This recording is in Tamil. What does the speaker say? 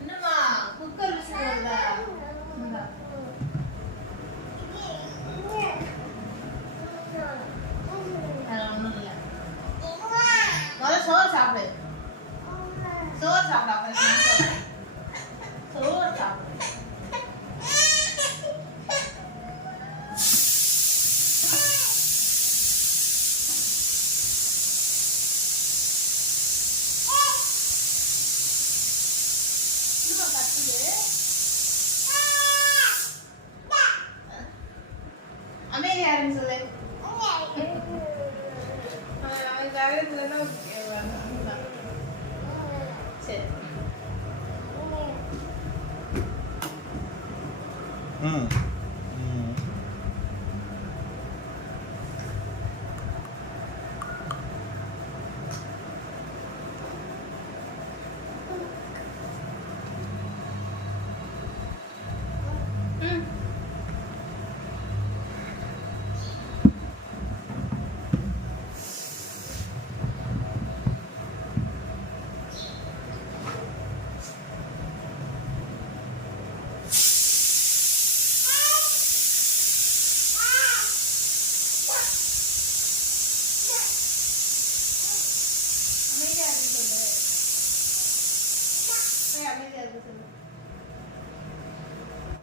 என்னம்மா குக்கர் விசில் வருதா? அது ஒன்றும் இல்லை. முதல்ல சோறு சாப்பிடு. சோறு சாப்பிடு. அப்புறம் சோறு சாப்பிடு. அமைதி யாருன்னு சொல்லு. சரி. அமைதியா இருக்கு சொல்லு.